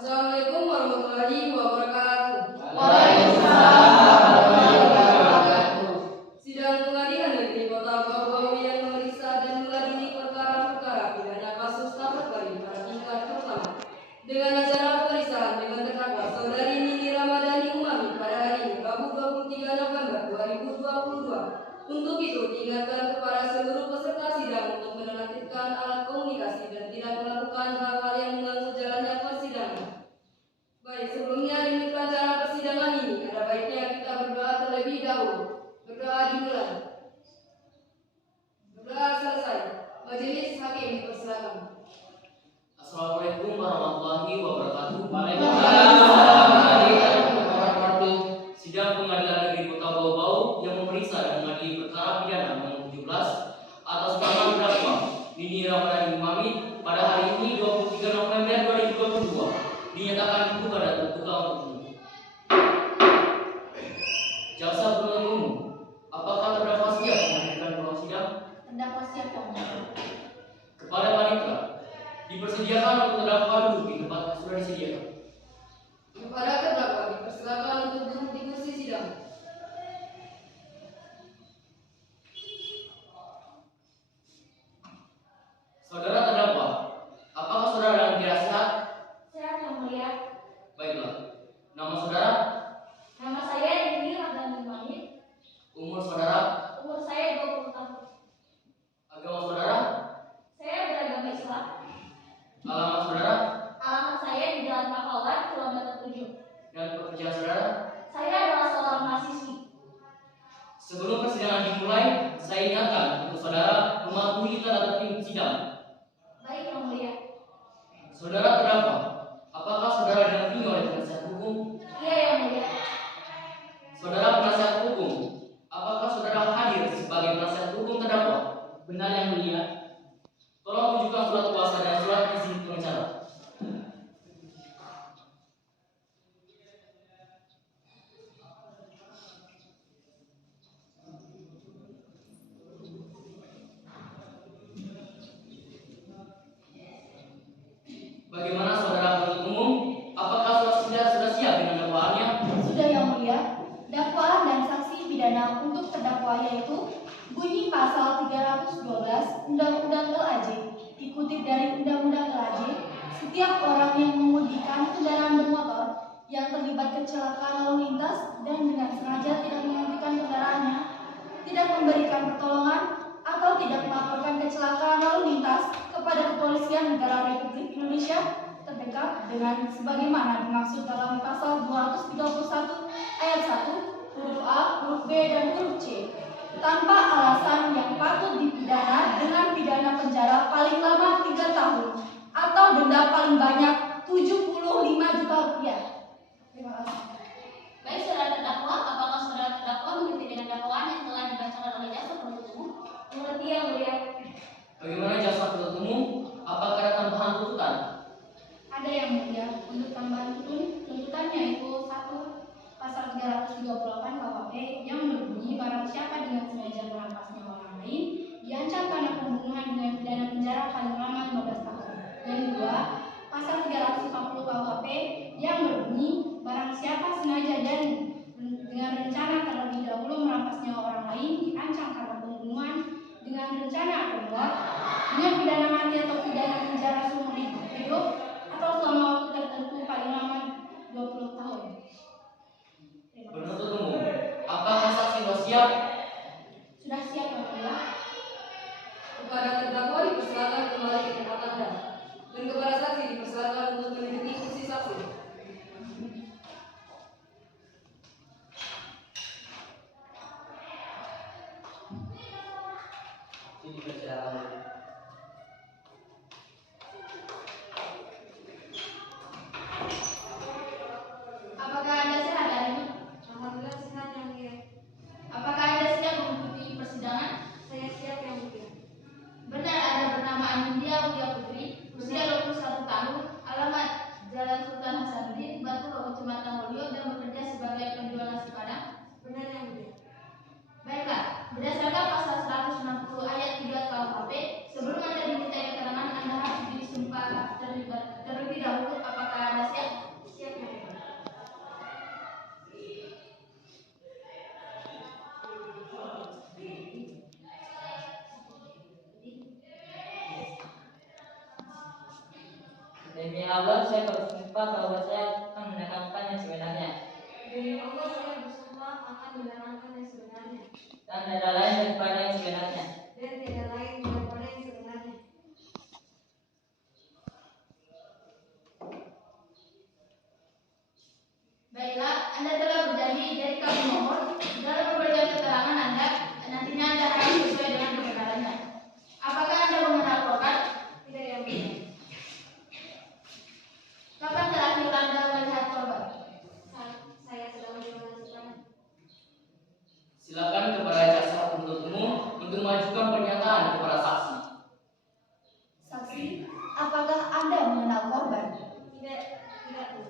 Assalamualaikum warahmatullahi wabarakatuh. Waalaikumsalam warahmatullahi wabarakatuh. Sidang Pengadilan Negeri Kota Bau-Bau yang memeriksa dan mengadili perkara-perkara pidana kasus tabrak lari pada tingkat pertama dengan acara pemeriksaan dengan terdakwa Saudari Nini Ramadhani Umami pada hari ini Rabu 23 November 2022. Untuk itu diingatkan kepada seluruh peserta sidang untuk menonaktifkan alat komunikasi dan tidak melakukan hal-hal yang mengganggu jalannya persidangan. Baik, sebelumnya di acara persidangan ini ada baiknya kita berdoa terlebih dahulu. Berdoa dimulai. Berdoa selesai. Majelis hakim dipersilakan. Assalamualaikum warahmatullahi wabarakatuh. Waalaikumsalam warahmatullahi wabarakatuh. Sidang Pengadilan Negeri Kota Bau-Bau yang memeriksa dan mengadili perkara pidana nomor 17 atas nama terdakwa Nini Ramadhani Umami pada hari ini 23 November 2022 dinyatakan dibuka dan terbuka untuk umum. Jaksa penuntut umum, apakah terdakwa siap menghadirkan ruang sidang? Terdakwa siap, Yang Mulia. Kepada panitera, dipersediakan untuk terdakwa duduk di tempat yang sudah disediakan. Kepada terdakwa dipersilakan untuk duduk di kursi sidang. Saudara terdakwa, apakah saudara dalam keadaan sehat? Sehat, Yang Mulia. Baiklah. Nama saudara, Nama saya Nini Ramadhani Umami. umur saudara, Umur saya 20 tahun. agama saudara, Saya beragama Islam. alamat saudara, Alamat saya di Jalan Pahlawan, kilometer 7. dan pekerjaan saudara. Saya adalah seorang mahasiswi. Sebelum persidangan dimulai, saya ingatkan untuk saudara mematuhi tata tertib sidang. Baik, Yang Mulia. Saudara terdakwa, apakah saudara didampingi oleh penasihat hukum? Iya, Yang Mulia. Saudara penasihat hukum, apakah saudara hadir sebagai penasihat hukum terdakwa? Benar, Yang Mulia. Tolong tunjukkan surat kuasa dan surat izin pengacara. Bagaimana saudara penuntut umum? Apakah saudara sudah siap dengan dakwaannya? Sudah, Yang Mulia. Dakwaan dan saksi pidana untuk terdakwa yaitu bunyi pasal 312 Undang-Undang LAJ dikutip dari Undang-Undang LAJ, setiap orang yang mengemudikan kendaraan bermotor yang terlibat kecelakaan lalu lintas dan dengan sengaja tidak menghentikan kendaraannya, tidak memberikan pertolongan atau tidak melaporkan kecelakaan lalu lintas kepada Kepolisian Negara Republik Indonesia terdekat dengan sebagaimana dimaksud dalam pasal 231 ayat 1 huruf A, huruf B, dan huruf C tanpa alasan yang patut dipidana dengan pidana penjara paling lama 3 tahun atau denda paling banyak 75 juta rupiah. Terima kasih. Baik, saudara terdakwa, apakah saudara terdakwa mengerti dengan dakwaan yang telah dibacakan oleh jaksa penuntut umum? Mengerti, Yang Mulia. Bagaimana jaksa penuntut umum? Apakah ada tambahan tuntutan? Ada, Yang Mulia. Untuk tambahan tuntutannya itu 1. Pasal 338 KUHP yang berbunyi barang siapa dengan sengaja merampas nyawa orang lain diancam karena pembunuhan dengan pidana penjara paling lama 15 tahun. Dan 2. Pasal 340 KUHP yang berbunyi barang siapa sengaja dan dengan rencana terlebih dahulu merampas nyawa orang lain diancam karena pembunuhan dengan rencana atau membuat dengan pidana mati atau pidana penjara seumur hidup atau selama waktu tertentu paling lama 20 tahun. Terima kasih. Penuntut umum, apakah saksi sudah siap? Sudah siap, Yang Mulia. Kepada terdakwa dipersilakan kembali ke tempat Anda. Dan kepada saksi dipersilakan untuk menduduki kursi saksi. Ini berjalan. Apakah Anda sehat hari ini? Alhamdulillah sehat, Yang Mulia. Apakah Anda siap mengikuti persidangan? Saya siap, Yang Mulia. Benar, Anda bernama Anindya Uya Putri, usia 21 tahun, alamat Jalan Sultan Hasanuddin, Batu Logo, Kecamatan Mulyo, dan bekerja sebagai penjual nasi padang. Benar, Yang Mulia. Baiklah, berdasarkan pasal 160 ayat 3 KUHP, sebelum Anda diminta keterangan, Anda harus disumpah terlebih dahulu. Apakah Anda siap? Demi Allah, saya bersumpah bahwa saya akan menerangkan yang sebenarnya. Demi Allah saya bersumpah akan menerangkan yang sebenarnya Dan tidak lain daripada yang sebenarnya. dan tidak lain daripada yang sebenarnya. Baiklah, Anda telah berjanji jadi kami mohon dalam memberikan keterangan Anda nantinya Anda harus sesuai dengan kebenarannya. Apakah Anda mengenal korban? Tidak yang mulia. Kapan terakhir Anda melihat korban? Saya sedang menjelaskan. Silakan kepada jaksa penuntut umum untuk mengajukan pernyataan kepada saksi. Saksi, apakah Anda mengenal korban? Tidak, Bu.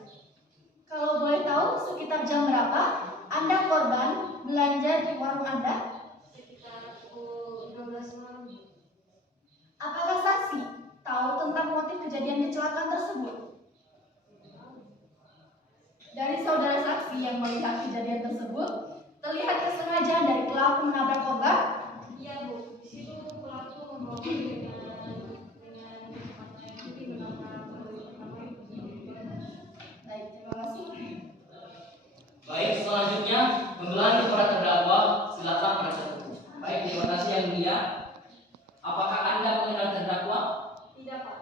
Kalau boleh tahu sekitar jam berapa Anda korban belanja di warung Anda? Sekitar pukul 12 malam. Apakah saksi tahu tentang motif kejadian kecelakaan tersebut? Dari saudara saksi yang melihat kejadian tersebut, terlihat kesengajaan dari pelaku menabrak korban. Iya, Bu. Di situ pelaku membawa dengan kecepatan yang tinggi menabrak Baik, terima kasih. Baik, selanjutnya pembelaan kepada terdakwa, silakan penasihat hukum. Baik, terima kasih yang mulia. Apakah Anda mengenal terdakwa? Tidak, Pak.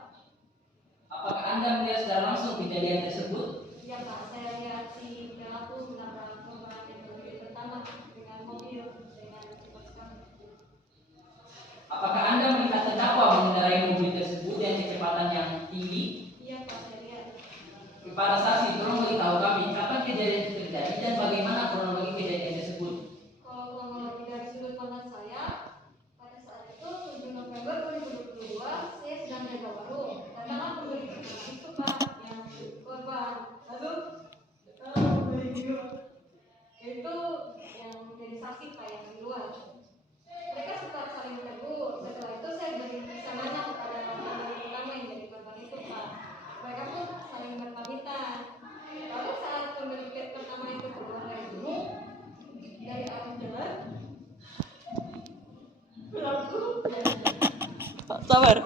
Apakah Anda melihat secara langsung kejadian tersebut? Iya, Pak. Saya lihat si pelaku menabrak korban yang lebih pertama dengan mobil dengan cepat sekali. Apakah Anda melihat terdakwa mengendarai mobil tersebut dengan kecepatan yang tinggi? Iya, Pak. Saya lihat. Kepada saksi, tolong beritahu kami kapan kejadian itu terjadi dan bagaimana kronologi kejadian tersebut. Kalau kronologi dari sudut pandang saya, pada saat itu 7 November 2022, saya sedang jaga warung. Datanglah pembeli pertama itu, Pak, yang korban. Lalu pembeli kedua, yaitu yang menjadi saksi, Pak, yang di luar. Mereka suka saling tegur. Setelah itu saya beri kesananya kepada pembeli pertama yang jadi korban itu, Pak. Mereka pun saling berpamitan. Lalu saat pembeli pertama itu keluar dari rumah, dari arah jalan, pelaku Sabar.